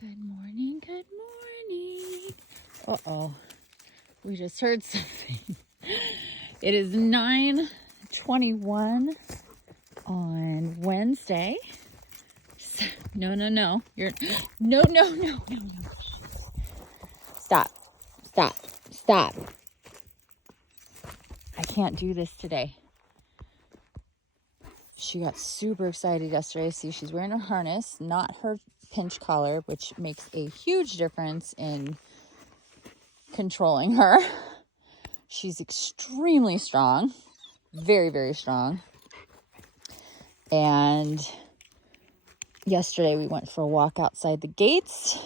Good morning, good morning. Uh-oh, we just heard something. It is 9:21 on Wednesday. No. You're no. Stop. I can't do this today. She got super excited yesterday. See, she's wearing a harness, not her pinch collar, which makes a huge difference in controlling her. She's extremely strong, very, very strong. And yesterday we went for a walk outside the gates,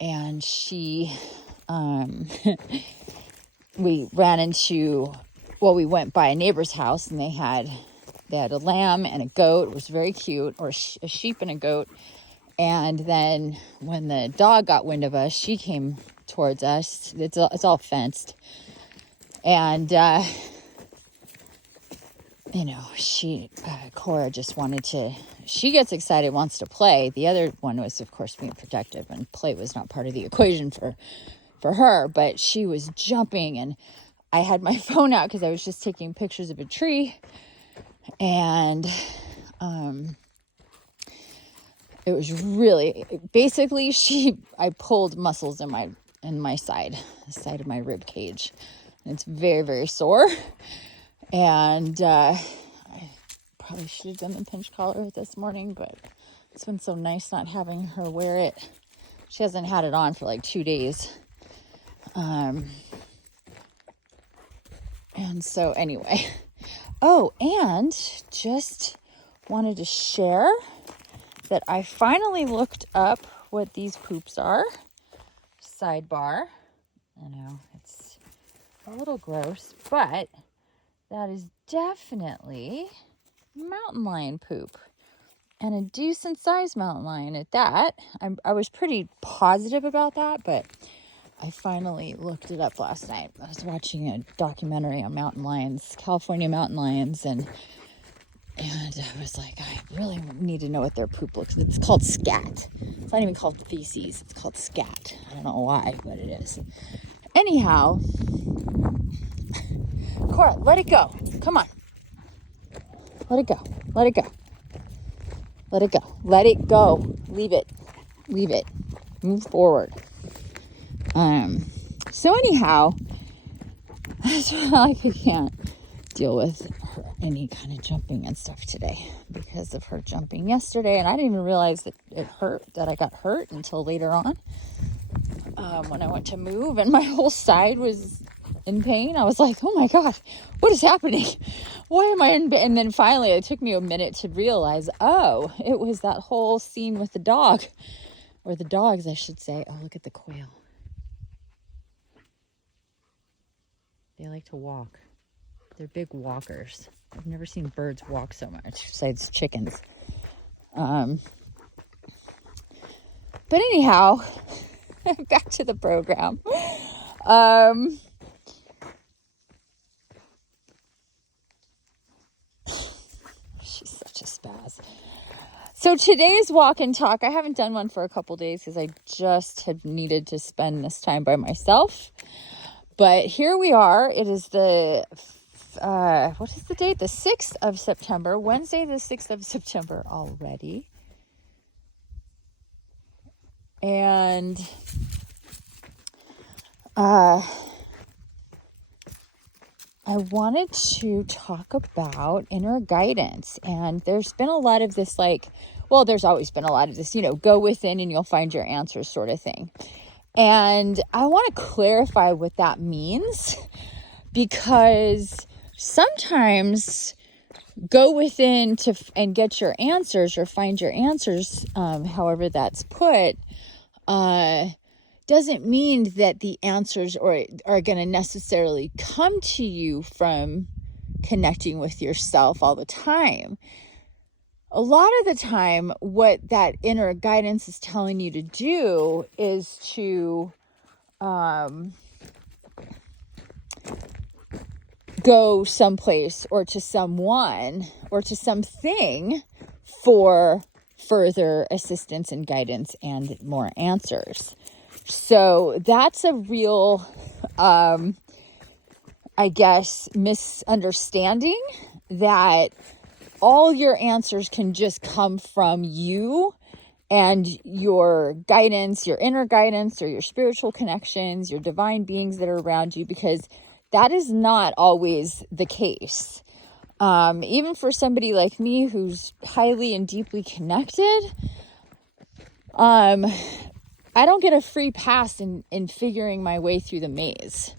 and she, we went by a neighbor's house, and they had a lamb and a goat. It was very cute, or a sheep and a goat. And then when the dog got wind of us, she came towards us. It's all fenced. And, Cora just she gets excited, wants to play. The other one was, of course, being protective, and play was not part of the equation for her, but she was jumping, and I had my phone out because I was just taking pictures of a tree, and, it was really, basically, I pulled muscles in my side, the side of my rib cage. And it's very, very sore. And I probably should have done the pinch collar this morning, but it's been so nice not having her wear it. She hasn't had it on for like 2 days. And so anyway. Oh, and just wanted to share that I finally looked up what these poops are. Sidebar. I know, it's a little gross, but that is definitely mountain lion poop. And a decent sized mountain lion at that. I was pretty positive about that, but I finally looked it up last night. I was watching a documentary on mountain lions, California mountain lions, and I was like, I really need to know what their poop looks like. It's called scat. It's not even called feces. It's called scat. I don't know why, but it is. Anyhow, Cora, let it go. Come on. Let it go. Let it go. Let it go. Let it go. Leave it. Leave it. Move forward. So anyhow, I can't deal with any kind of jumping and stuff today because of her jumping yesterday, and I didn't even realize that I got hurt until later on, when I went to move, and my whole side was in pain. I was like, oh my god, what is happening? Why am I in pain? And then finally it took me a minute to realize, oh, it was that whole scene with the dog, or the dogs, I should say. Oh, look at the quail. They like to walk. They're big walkers. I've never seen birds walk so much, besides chickens. But anyhow, back to the program. She's such a spaz. So today's walk and talk, I haven't done one for a couple days because I just have needed to spend this time by myself. But here we are. It is what is the date? The 6th of September, Wednesday, the 6th of September already. And, I wanted to talk about inner guidance. And there's been a lot of this, there's always been a lot of this, go within and you'll find your answers sort of thing. And I want to clarify what that means, because sometimes go within and get your answers or find your answers, however that's put, doesn't mean that the answers are going to necessarily come to you from connecting with yourself all the time. A lot of the time, what that inner guidance is telling you to do is to go someplace or to someone or to something for further assistance and guidance and more answers. So that's a real, I guess, misunderstanding that all your answers can just come from you and your guidance, your inner guidance, or your spiritual connections, your divine beings that are around you, because that is not always the case. Even for somebody like me who's highly and deeply connected, I don't get a free pass in figuring my way through the maze,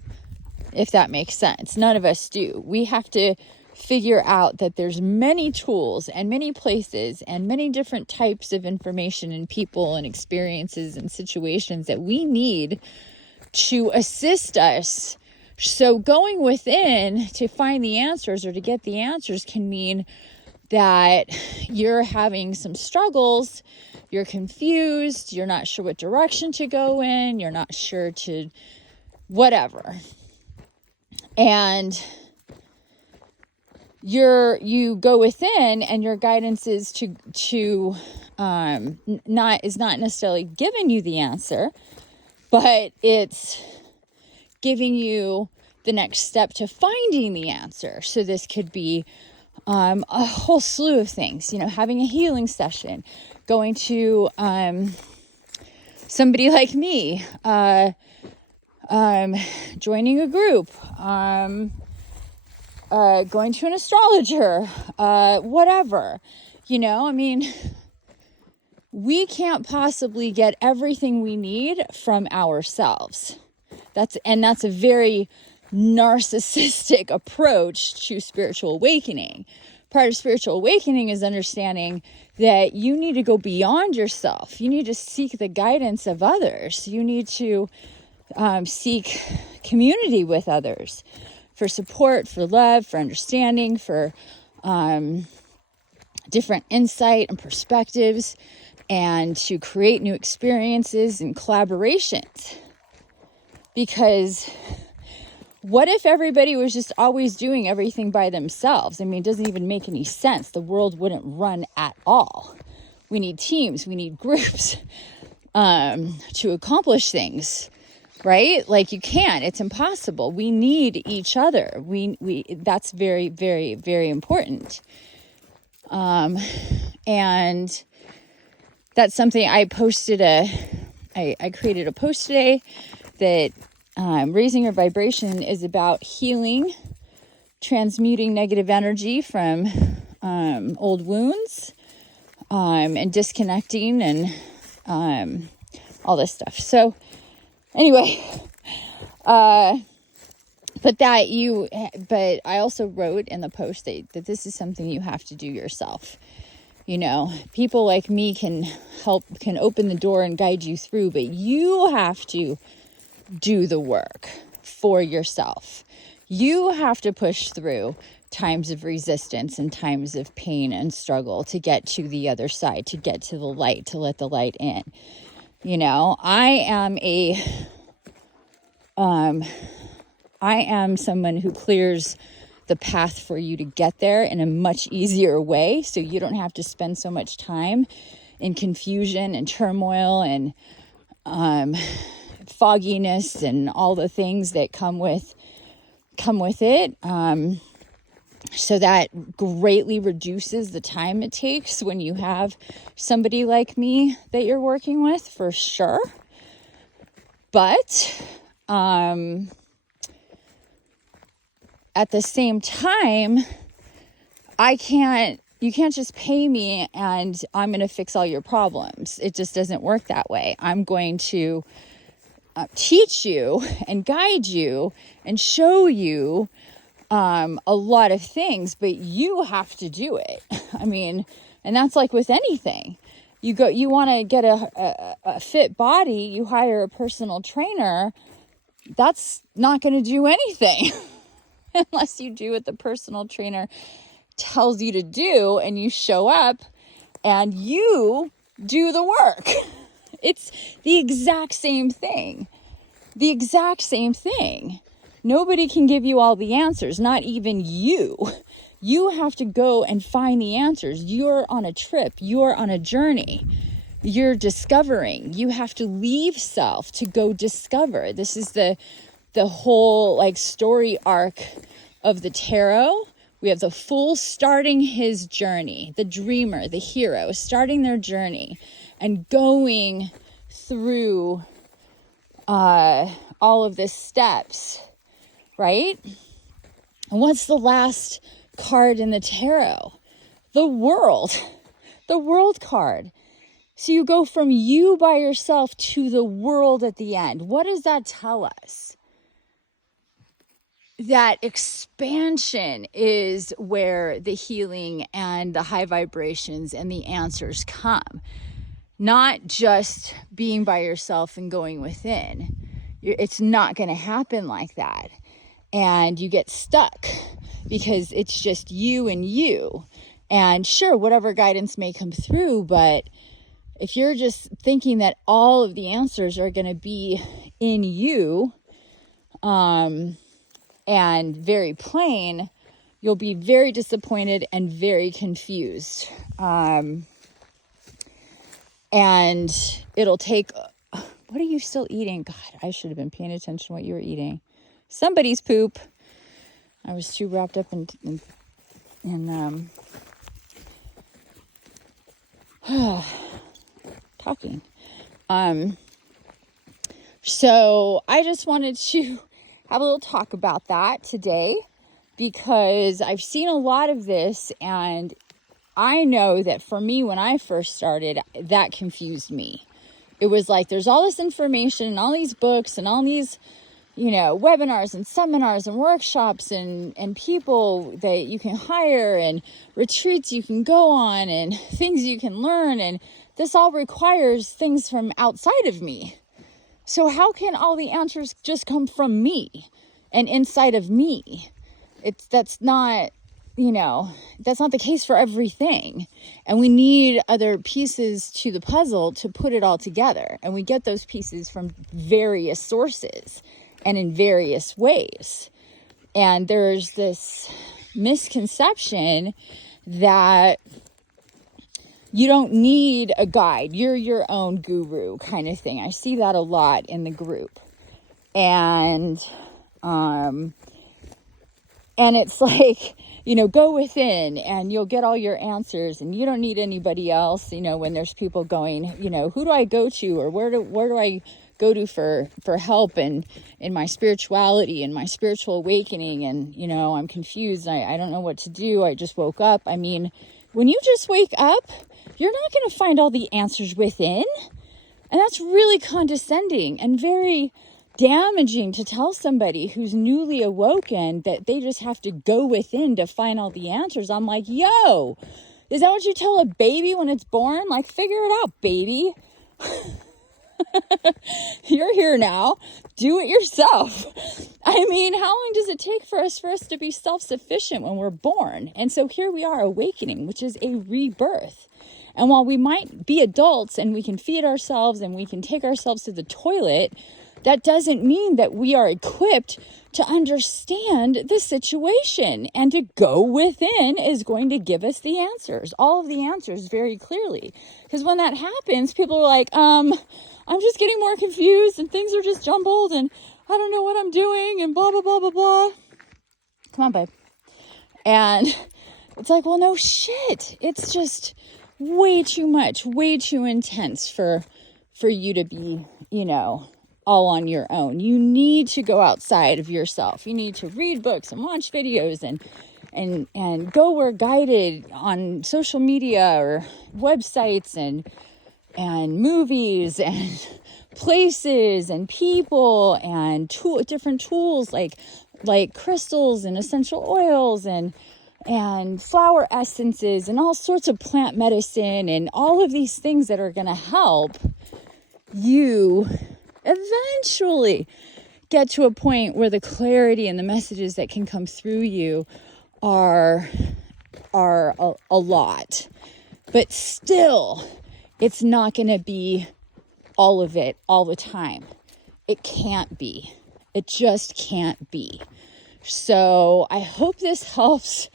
if that makes sense. None of us do. We have to figure out that there's many tools and many places and many different types of information and people and experiences and situations that we need to assist us. So going within to find the answers or to get the answers can mean that you're having some struggles, you're confused, you're not sure what direction to go in, you're not sure to whatever. And you go within, and your guidance is to not necessarily giving you the answer, but it's giving you the next step to finding the answer. So this could be a whole slew of things, having a healing session, going to somebody like me, joining a group, going to an astrologer, whatever, we can't possibly get everything we need from ourselves. That's a very narcissistic approach to spiritual awakening. Part of spiritual awakening is understanding that you need to go beyond yourself. You need to seek the guidance of others. You need to seek community with others for support, for love, for understanding, for different insight and perspectives, and to create new experiences and collaborations. Because what if everybody was just always doing everything by themselves? It doesn't even make any sense. The world wouldn't run at all. We need teams, we need groups to accomplish things, right? Like you can't, it's impossible. We need each other. That's very, very, very important. And that's something I posted I created a post today that raising your vibration is about healing, transmuting negative energy from old wounds, and disconnecting and all this stuff. So anyway, but I also wrote in the post that this is something you have to do yourself. People like me can open the door and guide you through, but you have to do the work for yourself. You have to push through times of resistance and times of pain and struggle to get to the other side, to get to the light, to let the light in. I am someone who clears the path for you to get there in a much easier way, so you don't have to spend so much time in confusion and turmoil and fogginess and all the things that come with it. So that greatly reduces the time it takes when you have somebody like me that you're working with, for sure. But at the same time, you can't just pay me and I'm going to fix all your problems. It just doesn't work that way. I'm going to teach you and guide you and show you a lot of things, but you have to do it. And that's like with anything. You want to get a fit body, you hire a personal trainer. That's not going to do anything unless you do what the personal trainer tells you to do and you show up and you do the work. It's the exact same thing. The exact same thing. Nobody can give you all the answers, not even you. You have to go and find the answers. You're on a trip. You're on a journey. You're discovering. You have to leave self to go discover. This is the whole like story arc of the tarot. We have the fool starting his journey, the dreamer, the hero, starting their journey and going through all of the steps, right? And what's the last card in the tarot? The world card. So you go from you by yourself to the world at the end. What does that tell us? That expansion is where the healing and the high vibrations and the answers come. Not just being by yourself and going within. It's not going to happen like that. And you get stuck because it's just you and you. And sure, whatever guidance may come through, but if you're just thinking that all of the answers are going to be in you, and very plain, you'll be very disappointed and very confused. And it'll take, what are you still eating? God, I should have been paying attention to what you were eating. Somebody's poop. I was too wrapped up in talking. So I just wanted to have a little talk about that today because I've seen a lot of this, and I know that for me, when I first started, that confused me. It was like, there's all this information and all these books and all these, webinars and seminars and workshops and people that you can hire and retreats you can go on and things you can learn. And this all requires things from outside of me. So how can all the answers just come from me and inside of me? That's not the case for everything. And we need other pieces to the puzzle to put it all together. And we get those pieces from various sources and in various ways. And there's this misconception that you don't need a guide. You're your own guru kind of thing. I see that a lot in the group. And it's like, go within and you'll get all your answers and you don't need anybody else, when there's people going, who do I go to, or where do I go to for help and in my spirituality and my spiritual awakening, and I'm confused. I don't know what to do. I just woke up. I mean, when you just wake up, you're not going to find all the answers within. And that's really condescending and very damaging to tell somebody who's newly awoken that they just have to go within to find all the answers. I'm like, yo, is that what you tell a baby when it's born? Like, figure it out, baby. You're here now. Do it yourself. I mean, how long does it take for us to be self-sufficient when we're born? And so here we are awakening, which is a rebirth. And while we might be adults and we can feed ourselves and we can take ourselves to the toilet, that doesn't mean that we are equipped to understand the situation. And to go within is going to give us the answers, all of the answers very clearly. Because when that happens, people are like, I'm just getting more confused and things are just jumbled and I don't know what I'm doing and blah, blah, blah, blah, blah. Come on, babe. And it's like, well, no shit. It's just way too much, way too intense for you to be, all on your own. You need to go outside of yourself. You need to read books and watch videos and go where guided on social media or websites and movies and places and people and different tools like crystals and essential oils and flower essences and all sorts of plant medicine and all of these things that are going to help you eventually get to a point where the clarity and the messages that can come through you are a lot. But still, it's not going to be all of it all the time. It can't be. It just can't be. So I hope this helps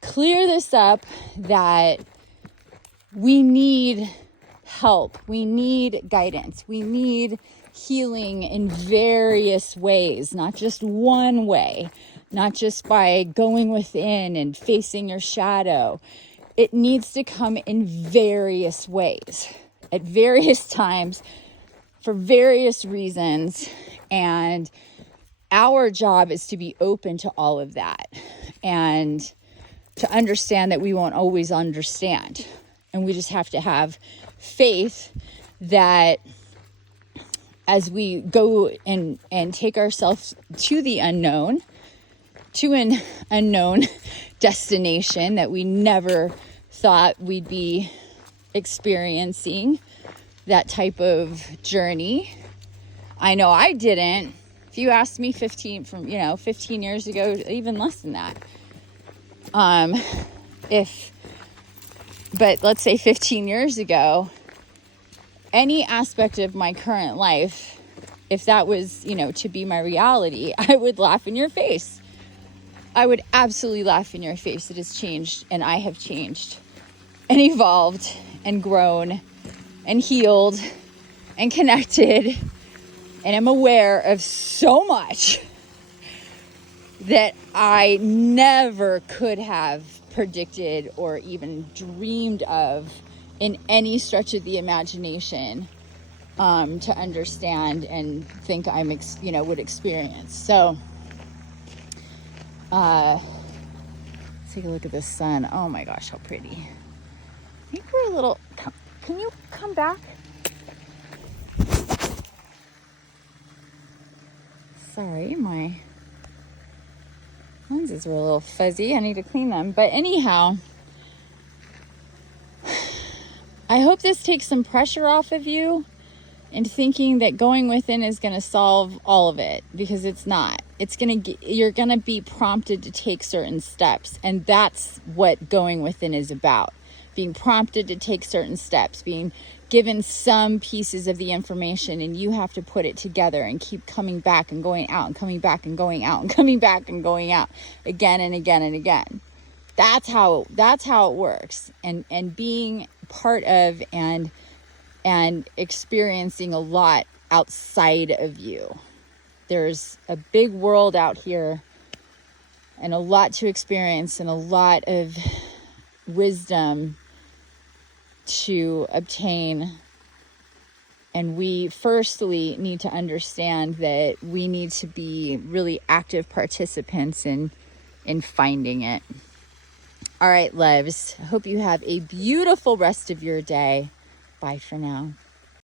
clear this up, that we need help, we need guidance, we need healing in various ways, not just one way, not just by going within and facing your shadow. It needs to come in various ways, at various times, for various reasons. And our job is to be open to all of that and to understand that we won't always understand. And we just have to have faith that as we go and take ourselves to the unknown, to an unknown destination that we never thought we'd be experiencing, that type of journey. I know I didn't. If you asked me 15 years ago, even less than that. But let's say 15 years ago, any aspect of my current life, if that was, to be my reality, I would laugh in your face. I would absolutely laugh in your face. It has changed, and I have changed and evolved and grown and healed and connected, and I'm aware of so much that I never could have predicted or even dreamed of in any stretch of the imagination, to understand and think I'm would experience. So let's take a look at the sun. Oh my gosh, how pretty. I think we're a little, can you come back? Sorry, my lenses were a little fuzzy. I need to clean them. But anyhow, I hope this takes some pressure off of you and thinking that going within is going to solve all of it, because it's not. You're going to be prompted to take certain steps, and that's what going within is about. Being prompted to take certain steps, being given some pieces of the information, and you have to put it together and keep coming back and going out and coming back and going out and coming back and going out again and again and again. That's how it works. And being part of and experiencing a lot outside of you. There's a big world out here and a lot to experience and a lot of wisdom to obtain. And we firstly need to understand that we need to be really active participants in finding it. All right, loves. I hope you have a beautiful rest of your day. Bye for now.